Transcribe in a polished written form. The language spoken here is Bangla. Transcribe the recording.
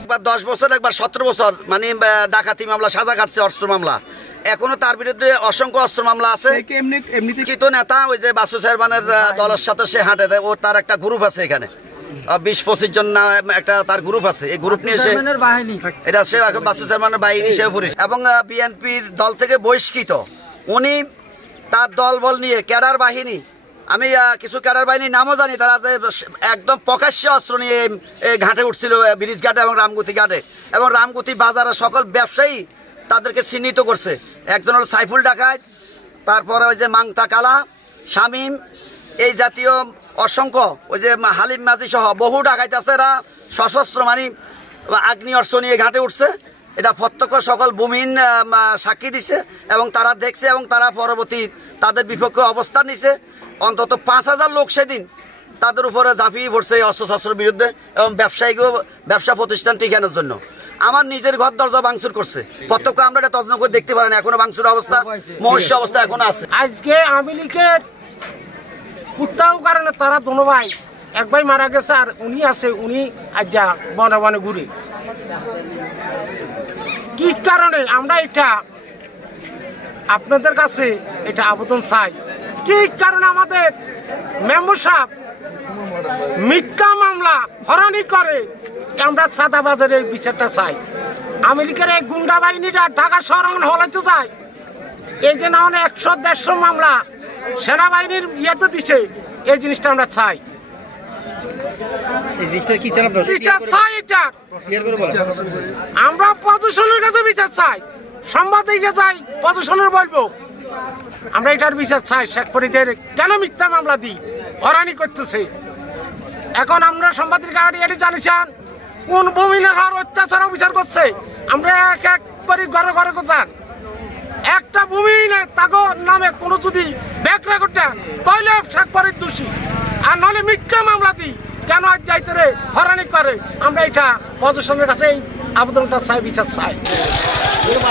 একবার 10 বছর একবার 17 বছর মানে ডাকাতি মামলা সাজা কাটছে, অস্ত্র মামলা। এখনো তার বিরুদ্ধে অসংখ্য অস্ত্র মামলা আছে। কি তো নেতা ওই যে বাসু চেয়ারম্যানের দলের সাথে সে হাঁটে দেয়, ও তার একটা গ্রুপ আছে এখানে 20-25 জন না একটা তার গ্রুপ আছে। এই গ্রুপ নিয়ে সে এটা সে বাসু চেয়ারম্যানের বাহিনী হিসেবে পরিচিত এবং বিএনপির দল থেকে বহিষ্কৃত। উনি তার দল বল নিয়ে ক্যাডার বাহিনী, আমি কিছু ক্যাডার বাহিনীর নামও জানি, তারা যে একদম প্রকাশ্যে অস্ত্র নিয়ে ঘাটে উঠছিল, ব্রিজ ঘাটে এবং রামগুতি ঘাটে এবং রামগুতি বাজারের সকল ব্যবসায়ী তাদেরকে চিহ্নিত করছে। একজন হল সাইফুল ডাকাত, তারপরে ওই যে মাংতা কালা, শামীম, এই জাতীয় অসংখ্য ওই যে হালিম মাঝি সহ বহু ডাকাত আছে। এরা সশস্ত্র মানে আগ্নি অস্ত্র নিয়ে ঘাটে উঠছে। এটা প্রত্যক্ষ সকল ভূমিহীন সাক্ষী দিছে এবং তারা দেখছে এবং তারা পরবর্তী তাদের বিপক্ষে অবস্থান নিছে। অন্তত 5000 লোক সেদিন তাদের উপরে ঝাঁপিয়ে পড়ছে অস্ত্রশস্ত্রের বিরুদ্ধে এবং ব্যবসায়ীকেও ব্যবসা প্রতিষ্ঠান টিকানোর জন্য। আমার নিজের ঘর দরজা ভাঙচুর করছে, প্রত্যক্ষ আমরা এটা তদন্ত করে দেখতে পারি না, এখনো ভাঙচুর অবস্থা মহস্য অবস্থা এখনো আছে। আজকে আওয়ামী লীগের কুত্তাও কারণে তারা দোনো ভাই, এক ভাই মারা গেছে আর উনি আছে, উনি আজ যা বনে বনে ঘুরে। কি কারণে আমরা এটা আপনাদের কাছে এটা আবেদন চাই, কি কারণে আমাদের মেম্বার সাহেব মিথ্যা মামলা হরানি করে, আমরা সাদাবাজারের বিচারটা চাই। আমেরিকার এই গুন্ডা বাহিনীরা ঢাকা শহর হলাইতে চায়, এই যে না 100-150 মামলা সেনাবাহিনীর ইয়েতে দিছে, এই জিনিসটা আমরা চাই। বিচার চাই, এটা আমরা প্রশাসনের কাছে বিচার চাই, সাংবাদিকে চাই, প্রশাসনের বলবো আমরা এটার বিচার চাই। শেখ ফরিদের কেন মিথ্যা মামলা দিই, হরানি করতেছে। এখন আমরা সাংবাদিক এটি জানিয়েছেন কোন ভূমিহীনের হার অত্যাচার বিচার করছে। আমরা এক এক করে ঘরে ঘরে যান, একটা ভূমিহীনের তাকে নামে কোনো যদি ব্যাক রেকর্ড দেন তাহলে শেখ ফরিদ দোষী, আর নাহলে মিথ্যা মামলা দিই কেন আজ যাইতে রে হরানি করে। আমরা এটা প্রশাসনের কাছে এই আবেদনটা চাই, বিচার চাই। একদম